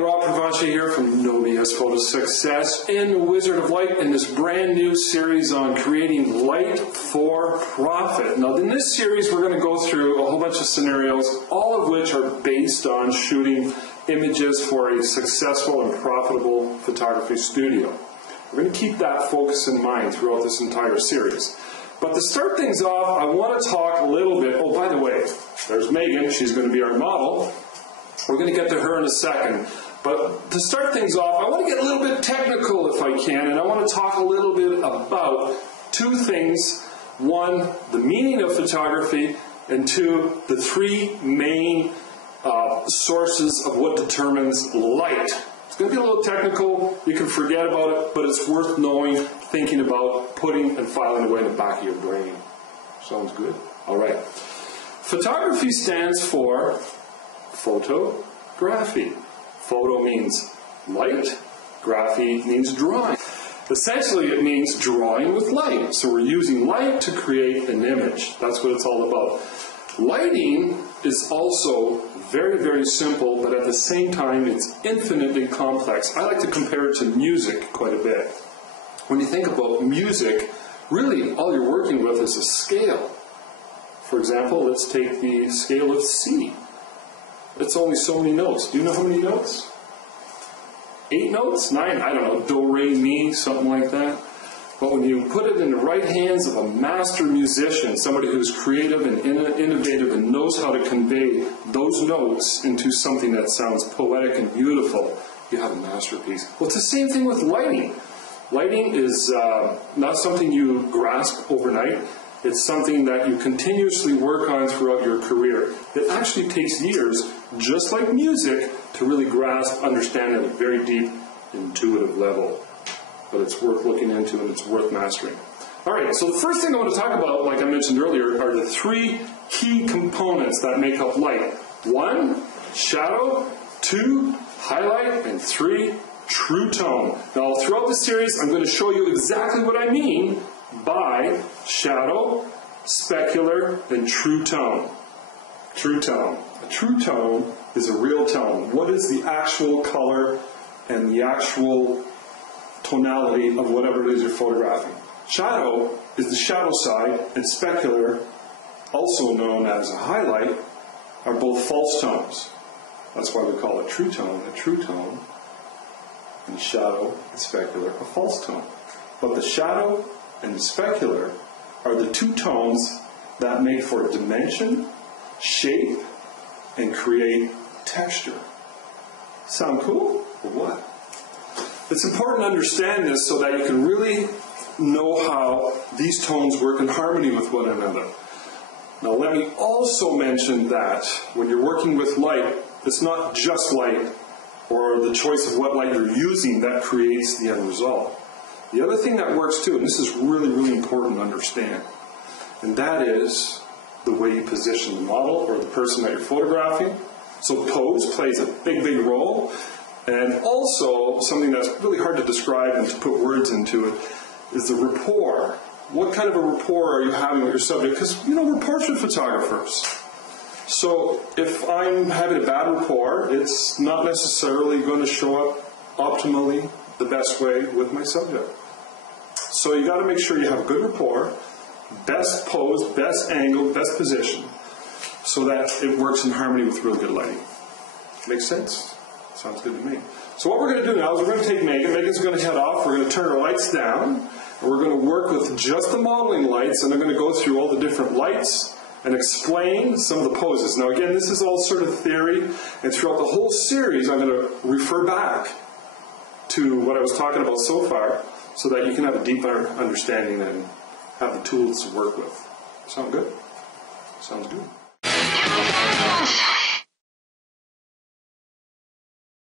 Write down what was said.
Rob Provencher here from No BS Photo Success and the Wizard of Light in this brand new series on creating light for profit. Now in this series we're going to go through a whole bunch of scenarios, all of which are based on shooting images for a successful and profitable photography studio. We're going to keep that focus in mind throughout this entire series. But to start things off, I want to talk a little bit, oh by the way, there's Megan, she's going to be our model. We're going to get to her in a second. But to start things off, I want to get a little bit technical if I can, and I want to talk a little bit about two things. One, the meaning of photography, and two, the three main sources of what determines light. It's going to be a little technical, you can forget about it, but it's worth knowing, thinking about, putting and filing away in the back of your brain. Sounds good? All right. Photography stands for photography. Photo means light, graphy means drawing. Essentially it means drawing with light. So we're using light to create an image. That's what it's all about. Lighting is also very, very simple, but at the same time it's infinitely complex. I like to compare it to music quite a bit. When you think about music, really all you're working with is a scale. For example, let's take the scale of C. It's only so many notes. Do you know how many notes? 8 notes? 9? I don't know. Do, re, mi, something like that. But when you put it in the right hands of a master musician, somebody who's creative and innovative and knows how to convey those notes into something that sounds poetic and beautiful, you have a masterpiece. Well, it's the same thing with lighting. Lighting is not something you grasp overnight. It's something that you continuously work on throughout your career. It actually takes years, just like music, to really grasp, understand at a very deep, intuitive level. But it's worth looking into and it's worth mastering. Alright, so the first thing I want to talk about, like I mentioned earlier, are the three key components that make up light. 1, shadow, 2, highlight, and 3, true tone. Now throughout the series I'm going to show you exactly what I mean by shadow, specular, and true tone. True tone. A true tone is a real tone. What is the actual color and the actual tonality of whatever it is you're photographing? Shadow is the shadow side, and specular, also known as a highlight, are both false tones. That's why we call it true tone. A true tone, and shadow and specular, a false tone. But the shadow and the specular are the two tones that make for dimension, shape, and create texture. Sound cool? Or what? It's important to understand this so that you can really know how these tones work in harmony with one another. Now let me also mention that when you're working with light, it's not just light or the choice of what light you're using that creates the end result. The other thing that works too, and this is really, really important to understand, and that is the way you position the model or the person that you're photographing. So pose plays a big, big role. And also, something that's really hard to describe and to put words into it is the rapport. What kind of a rapport are you having with your subject? Because, you know, we're portrait photographers. So if I'm having a bad rapport, it's not necessarily going to show up optimally the best way with my subject. So you got to make sure you have a good rapport, best pose, best angle, best position, so that it works in harmony with really good lighting. Make sense? Sounds good to me. So what we're going to do now is we're going to take Megan. Megan's going to head off. We're going to turn our lights down. And we're going to work with just the modeling lights. And I'm going to go through all the different lights and explain some of the poses. Now again, this is all sort of theory. And throughout the whole series, I'm going to refer back to what I was talking about so far so that you can have a deeper understanding and have the tools to work with. Sound good? Sounds good.